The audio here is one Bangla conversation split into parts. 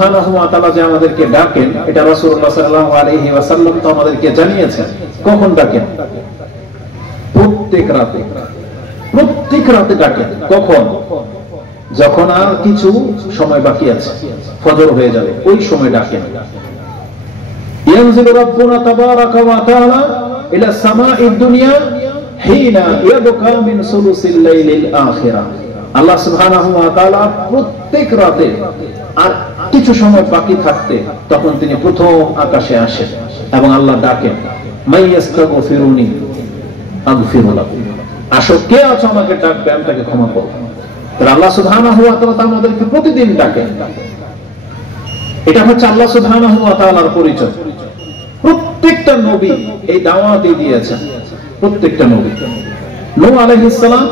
সুবহানাহু ওয়া তাআলা যে আমাদেরকে ডাকেন, এটা রাসূলুল্লাহ সাল্লাল্লাহু আলাইহি ওয়াসাল্লাম তো আমাদেরকে জানিয়েছেন। কখন ডাকেন? প্রত্যেক রাতে ডাকেন। কখন? যখন আর কিছু সময় বাকি আছে, ফজর হয়ে যাবে, ওই সময় ডাকেন। ইয়ানজিলু রাব্বুনা তাবারাকা ওয়া তাআলা ইলা সামাঈদ দুনিয়া হিনা ইয়াবকা মিন সুলুসিল লাইলিল আখিরা। আল্লাহ সুবহানাহু ওয়া তাআলা প্রত্যেক রাতে আর কিছু সময় বাকি থাকতে তখন তিনি প্রথম আকাশে আসেন এবং আল্লাহ ডাকেন, মাইয়াস্তাগফিরুনি আগফিরু লাহু। আসো, কে আছো আমাকে ডাকবে, আমি তাকে ক্ষমা করব। তাহলে আল্লাহ সুবহানাহু ওয়া তাআলা আমাদেরকে প্রতিদিন ডাকেন। এটা হচ্ছে আল্লাহ সুবহানাহু ওয়া তাআলার পরিচয়। প্রত্যেকটা নবী এই দাওয়াতই দিয়েছেন। প্রত্যেকটা নবী। নূহ আলাইহিস সালাম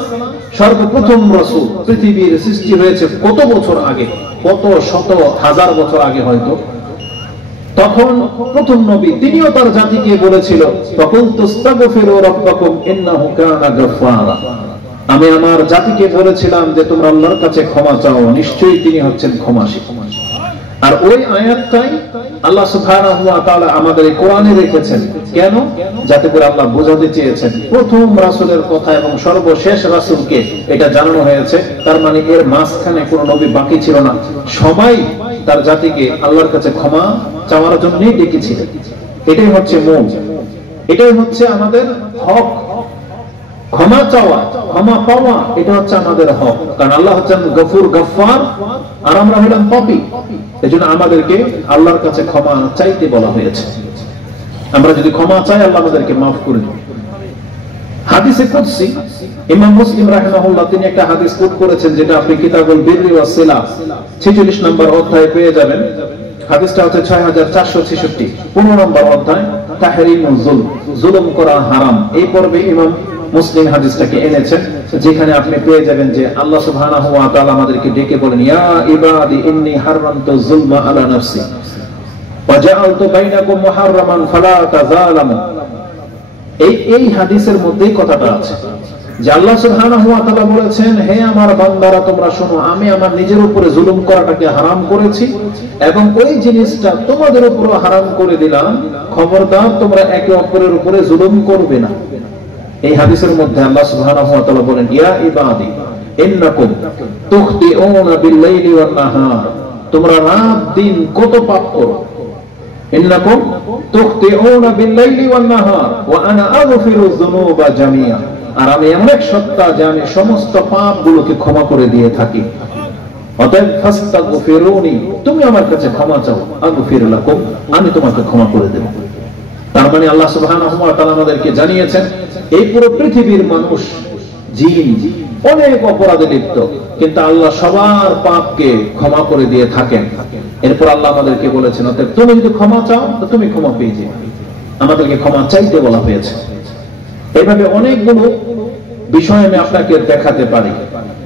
সর্বপ্রথম রাসূল। পৃথিবীর সৃষ্টি হয়েছে কত বছর আগে, কত শত হাজার বছর আগে হয়তো। তখন প্রথম নবী, তিনিও তার জাতিকে বলেছিল, ফাকুলতু আস্তাগফিরু রাব্বাকুম ইন্নাহু কানা গাফফারা। আমি আমার জাতিকে বলেছিলাম যে তোমরা আল্লাহর কাছে ক্ষমা চাও, নিশ্চয়ই তিনি হচ্ছেন ক্ষমাশীল। আর ওই আয়াতটাই আল্লাহ সুবহানাহু ওয়া তাআলা আমাদের এই কোরআনে রেখেছেন। কেন? যাতে করে আল্লাহ বোঝাতে চেয়েছেন প্রথম রাসূলের কথা এবং সর্বশেষ রাসূলকে এটা জানানো হয়েছে। তার মানে এর মাঝখানে কোনো নবী বাকি ছিল না। সবাই তার জাতিকে আল্লাহর কাছে ক্ষমা চাওয়ার জন্যই ডেকেছিলেন। এটাই হচ্ছে মূল, এটাই হচ্ছে আমাদের হক। ক্ষমা চাওয়া, ক্ষমা পাওয়া, এটা হচ্ছে আমাদের হক। কারণ আল্লাহ হচ্ছেন গফুর গফফার, আর আমরা হলাম পাপী। এজন্য আমাদেরকে আল্লাহর কাছে ক্ষমা চাইতে বলা হয়েছে। আমরা যদি ক্ষমা চাই, আল্লাহ আমাদেরকে মাফ করে দেন। হাদিসে কুদসি ইমাম মুসলিম রাহিমাহুল্লাহ তিনি একটা হাদিস কোট করেছেন, যেটা আপনি কিতাবুল বিররি ওয়াস সিলা 46 নম্বর অধ্যায়ে পেয়ে যাবেন। হাদিসটা হচ্ছে 6466, 15 নম্বর অধ্যায়, তাহরিমুল যুলম, জুলুম করা হারাম। এই পর্বে ইমাম মুসলিম হাদিসটাকে এনেছেন, যেখানে আপনি পেয়ে যাবেন যে আল্লাহ সুবহানাহু ওয়া তাআলা আমাদেরকে ডেকে বলেন, ইয়া ইবাদি ইন্নী হারামতু যুলমা আলা নাফসি ওয়া জাআলতু বাইনাকুম মুহাররামান ফালা তাযালামু। এই হাদিসের মধ্যেই কথাটা আছে যে আল্লাহ সুবহানাহু ওয়া তাআলা বলেছেন, হে আমার বান্দারা তোমরা শোনো, আমি আমার নিজের উপরে জুলুম করাটাকে হারাম করেছি এবং ওই জিনিসটা তোমাদের উপরে হারাম করে দিলাম। খবরদার তোমরা একে অপরের উপরে জুলুম করবে না। এই হাদিসের মধ্যে আল্লাহ সুবহানাহু ওয়া তাআলা বলেন, ইয়া ইবাদি ইন্নাকুম তুখতিউনা বিল-লাইলি ওয়ান-নাহার। তোমরা রাত দিন কত পাপ করো। ইন্নাকুম তুখতিউনা বিল-লাইলি ওয়ান-নাহার ওয়া আনা আগফিরু যুনুবা জামিআ। আর আমি এমন এক সত্তা যে আমি সমস্ত পাপগুলোকে ক্ষমা করে দিয়ে থাকি। অতএব ফাস্তাগফিরুনি, তুমি আমার কাছে ক্ষমা চাও, আগফির লাকুম, আমি তোমাকে ক্ষমা করে দেব। তার মানে আল্লাহ সুবহানাহু ওয়া তাআলা আমাদেরকে জানিয়েছেন এই পুরো পৃথিবীর মানুষ, জিন অনেক অপরাধে লিপ্ত, কিন্তু আল্লাহ সবার পাপকে ক্ষমা করে দিয়ে থাকেন। এরপর আল্লাহ আমাদেরকে বলেছেন, অতএব তুমি যদি ক্ষমা চাও তো তুমি ক্ষমা পেয়ে যাবে। আমাদেরকে ক্ষমা চাইতে বলা হয়েছে। এইভাবে অনেকগুলো বিষয় আমি আপনাকে দেখাতে পারি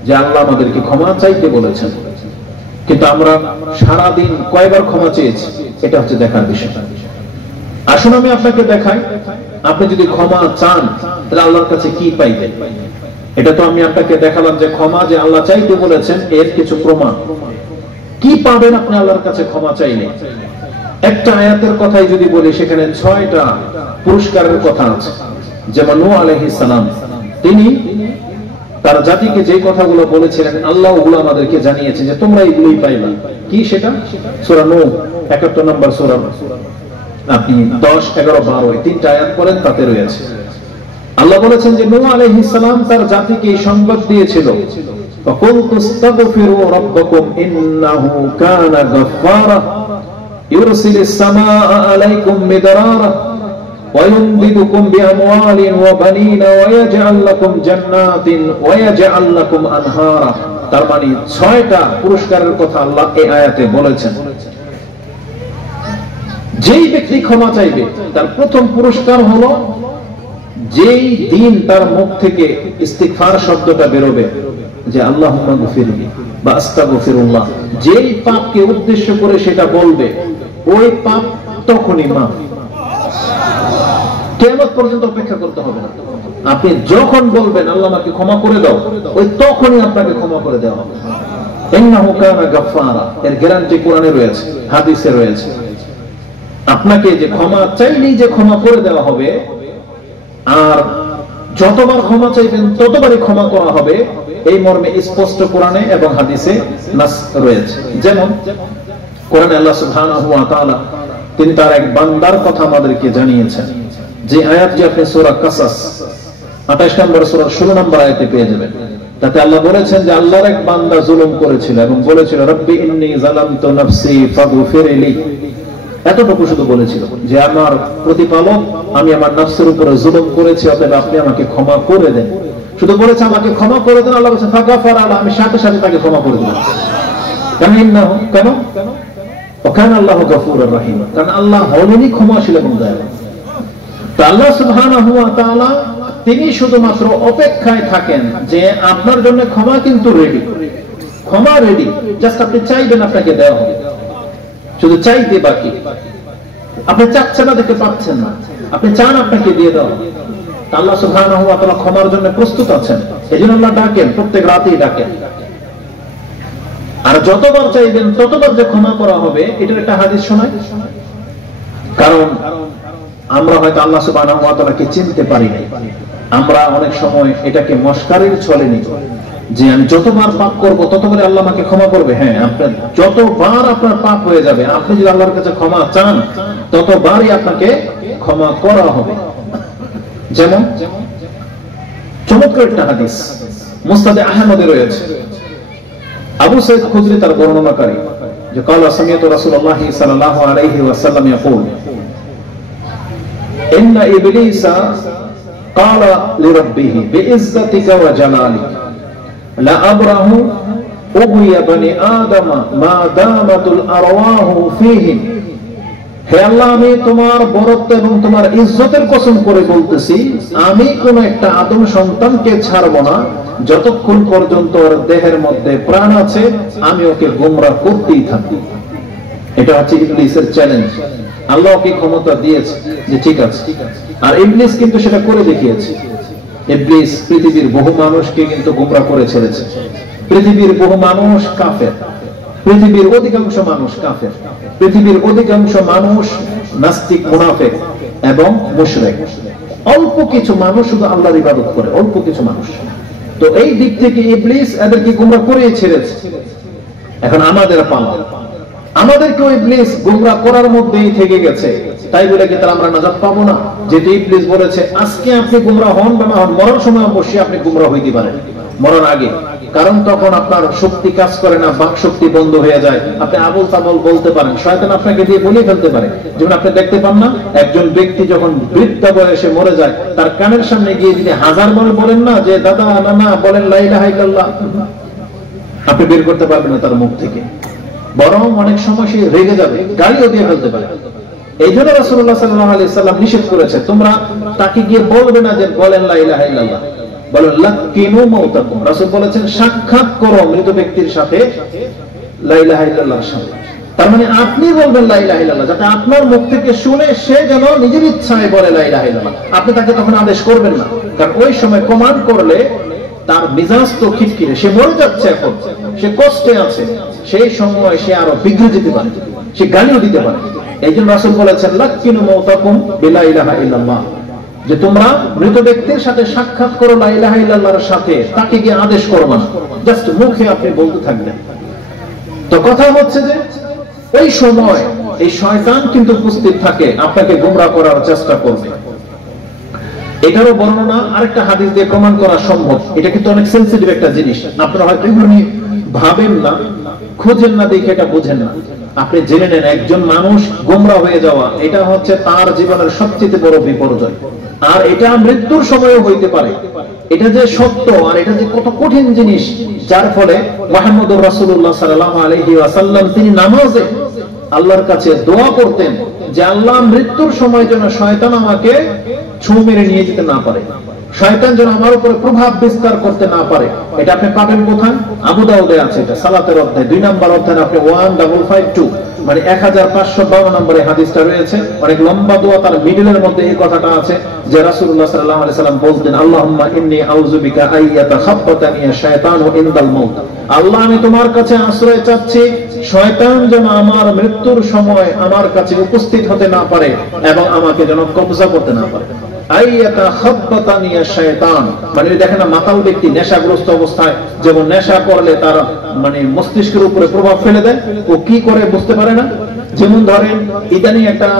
যে আল্লাহ আমাদেরকে ক্ষমা চাইতে বলেছেন, কিন্তু আমরা সারাদিন কয়বার ক্ষমা চেয়েছি, এটা হচ্ছে দেখার বিষয়। আসুন আমি আপনাকে দেখাই, আপনি যদি ক্ষমা চান তাহলে আল্লাহর কাছে কি পাইবেন। এটা তো আমি আপনাকে দেখালাম যে ক্ষমা যে আল্লাহ চাইতে বলেছেন, এর কিছু প্রমাণ। কি পাবেন আপনি আল্লাহর কাছে ক্ষমা চাইলে? একটা আয়াতের কথাই যদি বলি, সেখানে 6টা পুরস্কারের কথা আছে। যেমন নূহ আলাইহিস সালাম, তিনি তার জাতিকে যে কথাগুলো বলেছিলেন, আল্লাহ ওগুলো আমাদেরকে জানিয়েছেন যে তোমরা এগুলোই পাইবা। কি সেটা? সূরা নূহ 71 নম্বর সূরা, আপনি 10, 11, 12 এই 3টা আয়াত পড়েন, তাতে রয়েছে। আল্লাহ বলেছেন যে নূহ আলাইহিস সালাম তার জাতিকে এই সংবাদ দিয়েছিল, ফাকুলতু আস্তাগফিরু রাব্বাকুম ইন্নাহু কানা গাফফারা ইউরসিলিস সামাআ আলাইকুম মিদরারা ওয়া ইউমদিদুকুম বিআমওয়ালিন ওয়া বানিনা ওয়া ইয়াজআল লাকুম জান্নাতিন ওয়া ইয়াজআল লাকুম আনহারা। তার মানে 6টা পুরস্কারের কথা আল্লাহ এই আয়াতে বলেছেন। যেই ব্যক্তি ক্ষমা চাইবে তার প্রথম পুরস্কার হলো, যেই দিন তার মুখ থেকে ইস্তিগফার শব্দটা বেরোবে যে আল্লাহুম্মা গফিরলি বা আস্তাগফিরুল্লাহ, যেই পাপকে উদ্দেশ্য করে সেটা বলবে, ওই পাপ তখনই মাফ। কিয়ামত পর্যন্ত অপেক্ষা করতে হবে না। আপনি যখন বলবেন আল্লাহ আমাকে ক্ষমা করে দাও, ওই তখনই আপনাকে ক্ষমা করে দেওয়া হবে। ইন্নাহু কানা গাফফারা, এর গ্যারান্টি কোরআনে রয়েছে, হাদিসে রয়েছে। আপনাকে যে ক্ষমা চাইলেই যে ক্ষমা করে দেওয়া হবে, আর যতবার ক্ষমা চাইবেন ততবারই ক্ষমা করা হবে, এই মর্মে স্পষ্ট কোরআনে এবং হাদিসে নাস রয়েছে। যেমন কোরআনে আল্লাহ সুবহানাহু ওয়া তাআলা তিনি তার এক বান্দার কথা আমাদেরকে জানিয়েছেন, যে আয়াতটি আপনি সূরা কাসাস 28 নম্বর সূরা 16 নম্বর আয়াতে পেয়ে যাবেন। তাতে আল্লাহ বলেছেন যে আল্লাহর এক বান্দা জুলুম করেছিল এবং বলেছিল রব্বি ইন্নী যালামতু নাফসি ফাগফিরলি, এতটুকু শুধু বলেছিল যে আমার প্রতিপালক, আমি আমার নফসের উপরে জুলুম করেছি, অতএব আপনি আমাকে ক্ষমা করে দেন। শুধু বলেছে আমাকে ক্ষমা করে দেন, আল্লাহ বলেছেন ফাগাফারা লাহু, আমি সাথে সাথে তাকে ক্ষমা করে দিলাম। কেন? ওয়াকানা আল্লাহু গফুরুর রহিম, কারণ আল্লাহ হলেনই ক্ষমাশীল এবং দয়ালু। তো আল্লাহ সুবহানাহু ওয়া তাআলা তিনি শুধুমাত্র অপেক্ষায় থাকেন যে আপনার জন্য ক্ষমা কিন্তু রেডি, ক্ষমা রেডি, জাস্ট আপনি চাইবেন আপনাকে দেওয়া হবে, শুধু চাইতে বাকি। আপনি চাচ্ছেন না, দেখতে পাচ্ছেন না, আপনি চান আপনাকে দিয়ে দেওয়া। আল্লাহ সুবহানাহু ওয়া তাআলা ক্ষমার জন্য প্রস্তুত আছেন, এজন্য আল্লাহ ডাকেন, প্রত্যেক রাতেই ডাকেন। আর যতবার চাইবেন ততবার যে ক্ষমা করা হবে, এটার একটা হাদিস শোনায়। কারণ আমরা হয়তো আল্লাহ সুবহানাহু ওয়া তাআলাকে চিনতে পারি না, আমরা অনেক সময় এটাকে মস্কারির ছলে নিই যে আমি যতবার পাপ করব ততবারই আল্লাহ আমাকে ক্ষমা করবে। হ্যাঁ, আপনার যতবার আপনার পাপ হয়ে যাবে, আপনি যদি আল্লাহর কাছে ক্ষমা চান ততবারই আপনাকে ক্ষমা করা হবে। যেমন চমৎকার একটা হাদিস মুসনাদে আহমদে রয়েছে, আবু সাঈদ খুদরি তার বর্ণনাকারী, যে قال سمعت رسول الله صلى الله عليه وسلم يقول ان ابليس قال لربه بعزتك وجلالك لا ابره اغوي بني ادم ما دامت الارواح فيهم। হে আল্লাহ, আমি তোমার বরত্ব এবং তোমার ইজ্জতের কসম করে বলতেছি, আমি কোন একটা আদম সন্তানকে ছাড়ব না যতক্ষণ পর্যন্ত ওর দেহের মধ্যে প্রাণ আছে, আমি ওকে গোমরাহ করতেই থাকি। এটা হচ্ছে ইবলিসের চ্যালেঞ্জ। আল্লাহ ওকে ক্ষমতা দিয়েছে যে ঠিক আছে, আর ইবলিস কিন্তু সেটা করে দেখিয়েছে। ইবলিস পৃথিবীর বহু মানুষকে কিন্তু গোমরাহ করে ছেড়েছে। পৃথিবীর বহু মানুষ কাফের, পৃথিবীর অধিকাংশ মানুষ কাফের, পৃথিবীর অধিকাংশ মানুষ নাস্তিক, মুনাফিক এবং মুশরিক। অল্প কিছু মানুষ শুধু আল্লাহর ইবাদত করে, অল্প কিছু মানুষ। তো এই দিক থেকে ইবলিস এদেরকে গোমরাহ করে ছেড়েছে। এখন আমাদের পালা, আমাদেরকেও ইবলিস গোমরাহ করার মধ্যেই থেকে গেছে। তাই বলে কি তারা আমরা নাজাত পাবো না? যেটা ইবলিস বলেছে আজকে আপনি গোমরাহ হন বা না হন, মরার সময় অবশ্যই আপনি গোমরাহ হইতে পারেন, মরার আগে। কারণ তখন আপনার শক্তি কাজ করে না, বাক শক্তি বন্ধ হয়ে যায়, আপনি আবল তাবল বলতে পারেন, শয়তান আপনাকে দিয়ে বলে ফেলতে পারে। যেমন আপনি দেখতে পান না, একজন ব্যক্তি যখন বৃদ্ধ বয়সে মরে যায়, তার কানের সামনে গিয়ে যদি 1000 বার বলেন না যে দাদা নানা বলেন লা ইলাহা ইল্লাল্লাহ, আপনি বের করতে পারবেন না তার মুখ থেকে। বরং অনেক সময় সে রেগে যাবে, গালিও দিয়ে ফেলতে পারে। এই জন্য রাসূলুল্লাহ সাল্লাল্লাহু আলাইহি সাল্লাম নিষেধ করেছে, তোমরা তাকে গিয়ে বলবে না যে বলেন লা ইলাহা ইল্লাল্লাহ, বলেন লাকিনু মাউতাকুম। রাসূল বলেছেন সাক্ষাৎ করো মৃত ব্যক্তির সাথে লা ইলাহা ইল্লাল্লাহর সাথে। তার মানে আপনি বলবেন লা ইলাহা ইল্লাল্লাহ, যাতে আপনার মুখ থেকে শুনে সে যেন নিজের ইচ্ছায় বলে লা ইলাহা ইল্লাল্লাহ। আপনি তাকে তখন আদেশ করবেন না, কারণ ওই সময় কমান্ড করলে তার মিজাজ তো খিটখিটে, সে মরে যাচ্ছে, এখন সে কষ্টে আছে, সেই সময় সে আরো বিগড়ে যেতে পারে, সে গালিও দিতে পারে। এই জন্য রাসূল বলেছেন লাকিনু মাউতাকুম বিলা ইলাহা ইল্লাল্লাহ, যে তোমরা মৃত ব্যক্তির সাথে সাক্ষাৎ করো লা ইলাহা ইল্লাল্লাহর সাথে, তাকে গিয়ে আদেশ করো না, জাস্ট মুখে আপনি বলতে থাকবেন। তো কথা হচ্ছে যে এই সময় এই শয়তান কিন্তু উপস্থিত থাকে, আপনাকে গোমরাহ করার চেষ্টা করবে। এটারও বর্ণনা আরেকটা হাদিস দিয়ে প্রমাণ করা সম্ভব। এটা কিন্তু অনেক সেনসিটিভ একটা জিনিস, আপনারা হয়তো এমনি ভাবেন না, খোঁজেন না, দেখে এটা বুঝেন না। আপনি জেনে নেন, একজন মানুষ গোমরাহ হয়ে যাওয়া এটা হচ্ছে তার জীবনের সবচেয়ে বড় বিপর্যয়, আর এটা মৃত্যুর সময়ও হইতে পারে। এটা যে সত্য আর এটা যে কত কঠিন জিনিস, যার ফলে মুহাম্মদুর রাসূলুল্লাহ সাল্লাল্লাহু আলাইহি ওয়াসাল্লাম তিনি নামাজে আল্লাহর কাছে দোয়া করতেন যে আল্লাহ মৃত্যুর সময় যেন শয়তান আমাকে ছু মেরে নিয়ে যেতে না পারে। শয়তান যেন আমার উপরে প্রভাব বিস্তার করতে না পারে। এটা আপনি পাবেন কোথায়? আবু দাউদে আছে, এটা সালাতের অধ্যায় 2 নম্বর অধ্যায় আপনি 1552 মানে 1552 নম্বরে হাদিসটা রয়েছে। অনেক লম্বা দোয়া, তার মিডলের মধ্যে এই কথাটা আছে যে রাসূলুল্লাহ সাল্লাল্লাহু আলাইহি সাল্লাম বলতেন, আল্লাহুম্মা ইন্নী আউযু বিকা আইয়াতাখাব্বাতানি আশ-শায়তানু ইনদাল মাউত। আল্লাহ, আমি তোমার কাছে আশ্রয় চাচ্ছি শয়তান যেন আমার মৃত্যুর সময় আমার কাছে উপস্থিত হতে না পারে এবং আমাকে যেন কবজা করতে না পারে। আইয়াতাখাব্বাতানি আশ-শায়তান মানে দেখেন না, মাতাল ব্যক্তি নেশাগ্রস্ত অবস্থায় যেমন নেশা করলে তার মানে মস্তিষ্কের উপরে প্রভাব ফেলে দেয়, ও কি করে বুঝতে পারে না। যেমন ধরেন ইদানিং একটা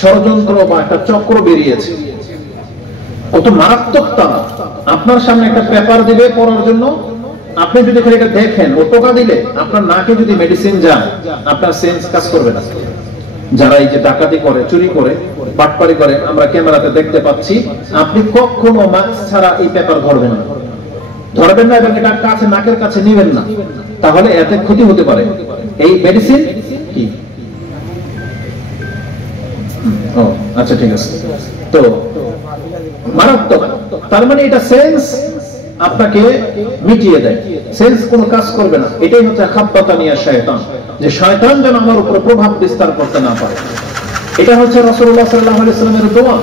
ষড়যন্ত্র বা একটা চক্র বেরিয়েছে, কত মারাত্মক তারা। আপনার সামনে একটা পেপার দিবে পড়ার জন্য, আপনি যদি খালি এটা দেখেন, ও টোকা দিলে আপনার নাকে যদি মেডিসিন যায়, আপনার সেন্স কাজ করবে না। যারা এই যে ডাকাতি করে, চুরি করে, বাটপারি করে, আমরা ক্যামেরাতে দেখতে পাচ্ছি, আপনি কখনো মাস্ক ছাড়া এই পেপার ধরবেন না, ধরবেন না এবং এটা কাছে নাকের কাছে নেবেন না, তাহলে এতে ক্ষতি হতে পারে। এই মেডিসিন কি? ও আচ্ছা, ঠিক আছে। তো মারাত্মক, তার মানে এটা সেন্স আপনাকে মিটিয়ে দেয়, সেন্স কোনো কাজ করবে না। এটাই হচ্ছে খাব্বাতানি আশ-শায়তান, যে শয়তান যেন আমার উপরে প্রভাব বিস্তার করতে না পারে। এটা হচ্ছে রাসূলুল্লাহ সাল্লাল্লাহু আলাইহি ওয়াসাল্লামের দোয়া।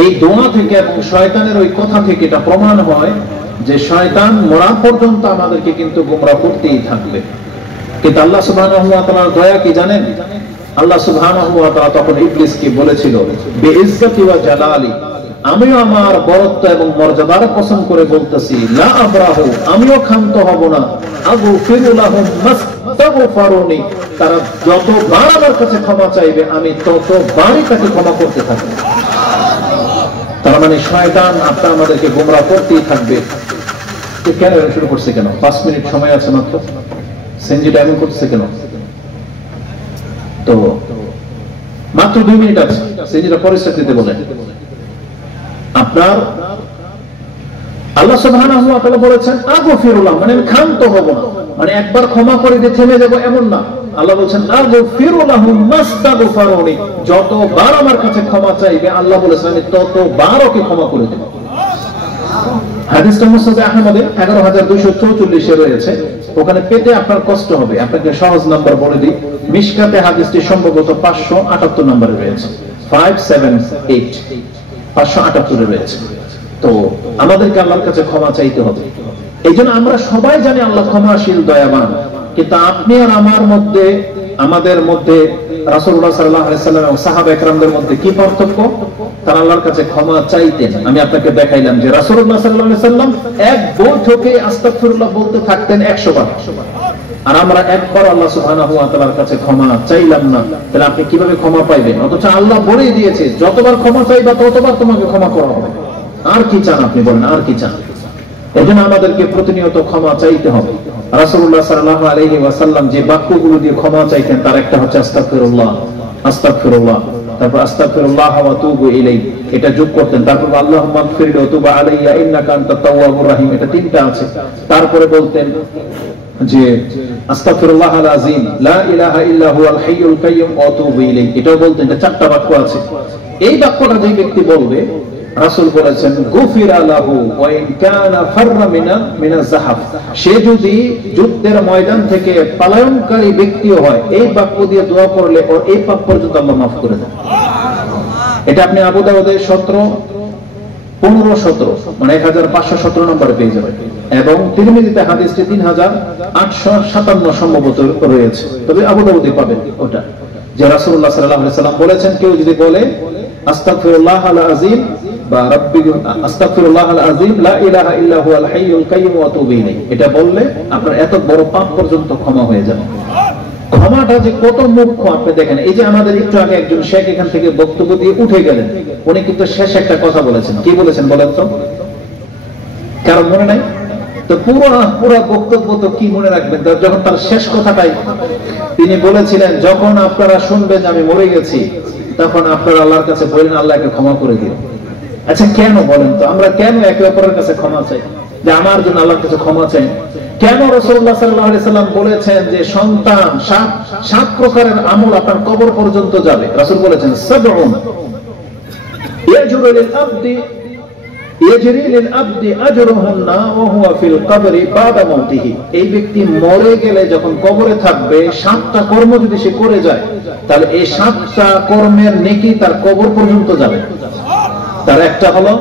এই দোয়া থেকে এবং শয়তানের ওই কথা থেকে এটা প্রমাণ হয় যে শয়তান মরা পর্যন্ত আমাদেরকে কিন্তু গোমরাহ করতেই থাকবে। কিন্তু আল্লাহ সুবহানাহু ওয়া তাআলার দয়া কি জানেন? আল্লাহ সুবহানাহু ওয়া তাআলা তখন ইবলিসকে বলেছিল, বিইজ্জতি ওয়া জালালি, আমিও আমার বরত্ব এবং মর্যাদার কসম করে বলতেছি, লা আবরাহু, আমিও ক্ষান্ত হব না, আগফিরু লাহুম মাস্তাগফারুনি, তারা যতবার আমার কাছে ক্ষমা চাইবে আমি ততবারই তাকে ক্ষমা করতে থাকব। তার মানে শয়তান আপনার আমাদেরকে গোমরাহ করতেই থাকবে। কেন শুরু করছে? কেন 5 মিনিট সময় আছে মাত্র, সেনজিটা এমন করছে কেন? তো মাত্র 2 মিনিট আছে, সেনজিটা পরিষ্কার দিতে বলেন। আপনার আল্লাহ সুবহানাহু ওয়া তাআলা বলেছেন আগফিরুল্লাহ, মানে আমি ক্ষান্ত হব না, মানে একবার ক্ষমা করে দিয়ে থেমে যাব এমন না। আল্লাহ বলেছেন আগফিরুল্লাহু মাস্তাগফারুনি, যতবার আমার কাছে ক্ষমা চাইবে আল্লাহ বলেছেন আমি ততবার ওকে ক্ষমা করে দেব। হাদিসটা মুসনাদ আহমদে 11244 এ রয়েছে। ওখানে পেতে আপনার কষ্ট হবে, আপনাকে সহজ নাম্বার বলে দিই। মিশকাতে হাদিসটি সম্ভবত 578 নম্বরে রয়েছে, 578 578 রয়েছে। তো আমাদেরকে আল্লাহর কাছে ক্ষমা চাইতে হবে। এই জন্য আমরা সবাই জানি আল্লাহ ক্ষমাশীল, দয়াবান, কিন্তু আপনি আর আমার মধ্যে, আমাদের মধ্যে, রাসূলুল্লাহ সাল্লাল্লাহু আলাইহি সাল্লাম এবং সাহাবা একরামদের মধ্যে কি পার্থক্য? তারা আল্লাহর কাছে ক্ষমা চাইতেন। আমি আপনাকে দেখাইলাম যে রাসূলুল্লাহ সাল্লাল্লাহু আলাইহি সাল্লাম এক বৈঠকে আস্তাগফিরুল্লাহ বলতে থাকতেন 100 বার, আর আমরা একবার আল্লাহ সুবহানাহু ওয়া তাআলার কাছে ক্ষমা চাইলাম না। তাহলে আপনি কিভাবে ক্ষমা পাইবেন? অথচ আল্লাহ বলেই দিয়েছে যতবার ক্ষমা চাইবা ততবার তোমাকে ক্ষমা করা হবে। আর কি চান আপনি? বলেন, আর কি চান? এজন্য আমাদেরকে প্রতিনিয়ত ক্ষমা চাইতে হবে। রাসূলুল্লাহ সাল্লাল্লাহু আলাইহি ওয়াসাল্লাম যে বাক্যগুলো দিয়ে ক্ষমা চাইতেন তার একটা হচ্ছে আস্তাগফিরুল্লাহ, আস্তাগফিরুল্লাহ, তারপর আস্তাগফিরুল্লাহ ওয়া আতুবু ইলাইহি, এটা যোগ করতেন। তারপর আল্লাহুম্মা গফিরলি ওয়া তুব আলাইয়া ইন্নাকা আনতাত তাওয়াবুর রহিম, এটা তিনটা আছে। তারপরে বলতেন যে আস্তাগফিরুল্লাহ আল আযীম, লা ইলাহা ইল্লা হুয়াল হাইয়ুল কাইয়্যুম ওয়া আতুবু ইলাইহি, এটাও বলতেন। এটা চারটা বাক্য আছে। এই বাক্যটা যে ব্যক্তি বলবে, রাসূল বলেছেন গুফিরা লাহু ওয়া ইন কানা ফাররা মিনাজ যাহাব, সে যদি যুদ্ধের ময়দান থেকে পলায়নকারী ব্যক্তিও হয়, এই বাক্য দিয়ে দোয়া করলে ওর এই পাপ পর্যন্ত আল্লাহ মাফ করে দেন। এটা আপনি আবু দাউদে 1517 মানে 1517 নম্বরে পেয়ে যাবেন, এবং তিরমিজিতে হাদিসটি 3857 সম্ভবত রয়েছে। তবে আবু দাউদে পাবেন ওটা, যে রাসূলুল্লাহ সাল্লাল্লাহু আলাইহি সাল্লাম বলেছেন কেউ যদি বলে আস্তাগফিরুল্লাহ আল আযীম বা রাব্বি আস্তাগফিরুল্লাহ আল আযীম লা ইলাহা ইল্লা হুয়াল হাইয়ুল কাইয়্যুম ওয়া আতুবু ইলাইহি, এটা বললে আপনার এত বড় পাপ পর্যন্ত ক্ষমা হয়ে যাবে। ক্ষমাটা যে কত মুখ্য আপনি দেখেন। এই যে আমাদের একটু আগে একজন শেখ এখান থেকে বক্তব্য দিয়ে উঠে গেলেন, উনি কিন্তু শেষ একটা কথা বলেছেন। কি বলেছেন বলেন তো? কারণ মনে নাই তো? পুরো বক্তব্য তো কি মনে রাখবেন? যখন তার শেষ কথাটাই তিনি বলেছিলেন, যখন আপনারা শুনবেন যে আমি মরে গেছি, তখন আপনারা আল্লাহর কাছে বলেন আল্লাহকে ক্ষমা করে দিন। আচ্ছা কেন বলেন তো? আমরা কেন একে অপরের কাছে ক্ষমা চাই? যে আমার জন্য আল্লাহর কাছে ক্ষমা চাই কেন? রাসূলুল্লাহ সাল্লাল্লাহু আলাইহি সাল্লাম বলেছেন যে সন্তান 7 প্রকারের আমল আপনার কবর পর্যন্ত যাবে। রাসূল বলেছেন সাবউন ইয়াজরু লিল আবদি ইয়াজরি লিল আবদি আজরুহুন্না ওয়া হুয়া ফিল কবরি বাদা মাউতিহি। এই ব্যক্তি মরে গেলে যখন কবরে থাকবে 7টা কর্ম যদি সে করে যায়, তাহলে এই 7টা কর্মের নেকি তার কবর পর্যন্ত যাবে। তার একটা হলো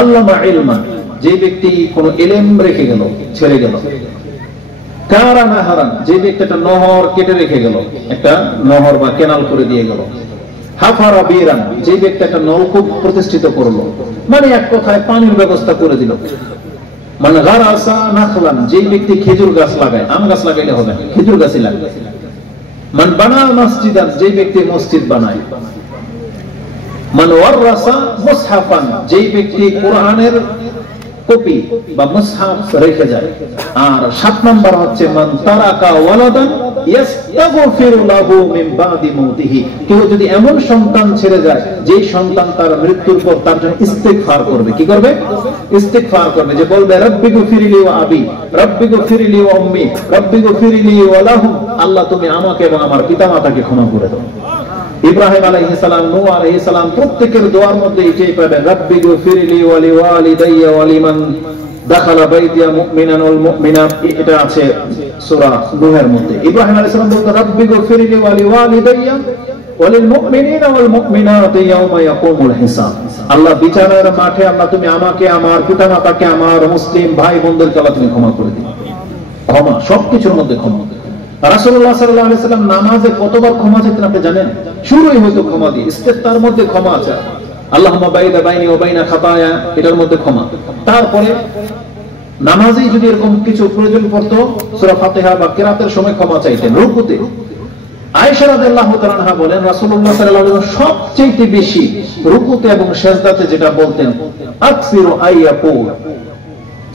আল্লামা ইলমা, যে ব্যক্তি কোনো ইলম রেখে গেল, ছেড়ে গেল। কারা নাহারান, যে ব্যক্তি একটা নহর কেটে রেখে গেল, একটা নহর বা কেনাল করে দিয়ে গেল। হাফারা বীরান, যে ব্যক্তি একটা নলকূপ প্রতিষ্ঠিত করলো, মানে এক কথায় পানির ব্যবস্থা করে দিল। মানে গারাসা নাখলান, যে ব্যক্তি খেজুর গাছ লাগায়, আম গাছ লাগাইলে হবে না, খেজুর গাছই লাগবে। মান বানা মসজিদান, যে ব্যক্তি মসজিদ বানায়। মান ওয়ারাসা মুসহাফান, যে ব্যক্তি কোরআনের কপি বা মুসহাফ রেখে যায়। আর 7 নাম্বার হচ্ছে মান তারাকা ওয়ালাদান ইস্তাগফিরু লাহু মিন বাদি মাউতিহি, কেউ যদি এমন সন্তান ছেড়ে যায় যে সন্তান তার মৃত্যুর পর তার জন্য ইস্তিগফার করবে। কি করবে? ইস্তিগফার করবে, যে বলবে রব্বি গফিরলি ওয়া আবি, রব্বি গফিরলি ওয়া উম্মি, রব্বি গফিরলি ওয়া লাহুম, আল্লাহ তুমি আমাকে এবং আমার পিতামাতাকে ক্ষমা করে দাও। ইব্রাহিম আলাইহিস সালাম, নূহ আলাইহিস সালাম, প্রত্যেকের দোয়ার মধ্যে এটাই পাবেন, রব্বি গফিরলি ওয়া লিওয়ালিদাইয়া ওয়া লিমান দাখালা বাইতিয়া মুমিনান ওয়াল মুমিনাত। এটা আছে সূরা নূহের মধ্যে। ইব্রাহিম আলাইহিস সালাম বলতেন রব্বি গফিরলি ওয়া লিওয়ালিদাইয়া ওয়া লিল মুমিনিনা ওয়াল মুমিনাতি ইয়াওমা ইয়াকুমুল হিসাব। আল্লাহ বিচারের মাঠে আল্লাহ তুমি আমাকে, আমার পিতামাতাকে, আমার মুসলিম ভাই বোনদেরকে আল্লাহ তুমি ক্ষমা করে দিও। ক্ষমা সবকিছুর মধ্যে ক্ষমা। রাসূলুল্লাহ সাল্লাল্লাহু আলাইহি ওয়াসাল্লাম নামাজে কতবার ক্ষমা চাইতেন আপনি জানেন? শুরুই হয়তো ক্ষমা দিয়ে, ইস্তিগফারের মধ্যে ক্ষমা আছে, আল্লাহুম্মা বাইদা বাইনি ওয়া বাইনা খাতায়া, এটার মধ্যে ক্ষমা। তারপরে নামাজে যদি এরকম কিছু প্রয়োজন পড়তো, সূরা ফাতিহা বা কিরাতের সময় ক্ষমা চাইতেন। রুকুতে আয়েশা রাদিয়াল্লাহু তাআলা আনহা বলেন রাসূলুল্লাহ সাল্লাল্লাহু আলাইহি ওয়াসাল্লাম সবচেয়ে বেশি রুকুতে এবং সিজদাতে যেটা বলতেন, আকসিরু আইয়াকুল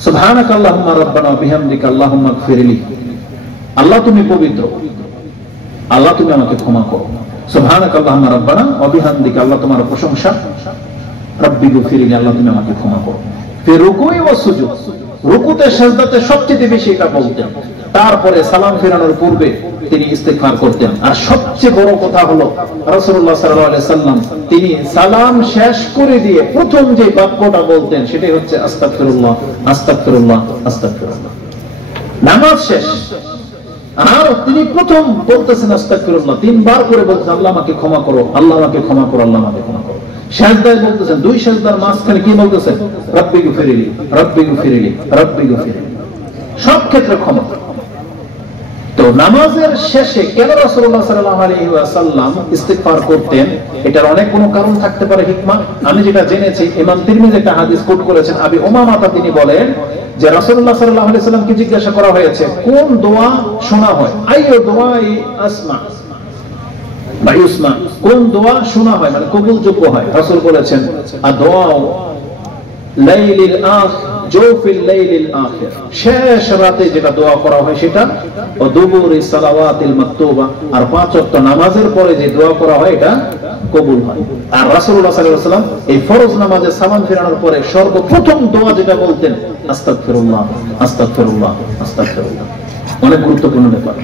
সুবহানাকাল্লাহুম্মা রাব্বানা ওয়া বিহামদিকা আল্লাহুম্মা ইগফিরলি, আল্লাহ তুমি পবিত্র, আল্লাহ তুমি আমাকে ক্ষমা করো। সুবহানাকাল্লাহুম্মা রাব্বানা ওয়া বিহামদিকা, আল্লাহ তোমার প্রশংসা, রব্বি গফিরলি, আল্লাহ তুমি আমাকে ক্ষমা করো। ফি রুকুই ওয়া সুজুদ, রুকুতে সিজদাতে সবচেয়ে বেশি এটা বলতেন। তারপরে সালাম ফেরানোর পূর্বে তিনি ইস্তিগফার করতেন। আর সবচেয়ে বড় কথা হলো রাসূলুল্লাহ সাল্লাল্লাহু আলাইহি ওয়াসাল্লাম তিনি সালাম শেষ করে দিয়ে প্রথম যে বাক্যটা বলতেন সেটাই হচ্ছে আস্তাগফিরুল্লাহ, আস্তাগফিরুল্লাহ, আস্তাগফিরুল্লাহ। নামাজ শেষ, আর তিনি প্রথম বলতেছেন আস্তাগফিরুল্লাহ, 3 বার করে বলতেছেন আল্লাহ আমাকে ক্ষমা করো, আল্লাহ আমাকে ক্ষমা করো, আল্লাহ আমাকে ক্ষমা করো। সিজদায় বলতেছেন, 2 সিজদার মাঝখানে কি বলতেছেন? রব্বি গফিরলি, রব্বি গফিরলি, রব্বি গফিরলি। সব ক্ষেত্রে ক্ষমা। তো নামাজের শেষে কেন রাসূলুল্লাহ সাল্লাল্লাহু আলাইহি ওয়াসাল্লাম ইস্তিগফার করতেন? এটার অনেক কোনো কারণ থাকতে পারে, হিকমা। আমি যেটা জেনেছি, ইমাম তিরমিজি একটা হাদিস কোট করেছেন, আবি উমামা তিনি বলেন যে রাসূলুল্লাহ সাল্লাল্লাহু আলাইহি ওয়াসাল্লামকে জিজ্ঞাসা করা হয়েছে কোন দোয়া শোনা হয়, আইয়ু দুআই আসমা বা ইউসমা, কোন দোয়া শোনা হয় মানে কবুলযোগ্য হয়। রাসূল বলেছেন আদোয়া লাইলিল আখির, জৌফিল লাইলিল আখির, শেষ রাতে যেটা দোয়া করা হয় সেটা, ও দুবুরি সালাওয়াতিল মাকতুবা, আর 5 ওয়াক্ত নামাজের পরে যে দোয়া করা হয় এটা কবুল হয়। আর রাসূলুল্লাহ সাল্লাল্লাহু আলাইহি ওয়াসাল্লাম এই ফরজ নামাজে সালাম ফেরানোর পরে সর্বপ্রথম দোয়া যেটা বলতেন আস্তাগফিরুল্লাহ, আস্তাগফিরুল্লাহ, আস্তাগফিরুল্লাহ। অনেক গুরুত্বপূর্ণ ব্যাপার।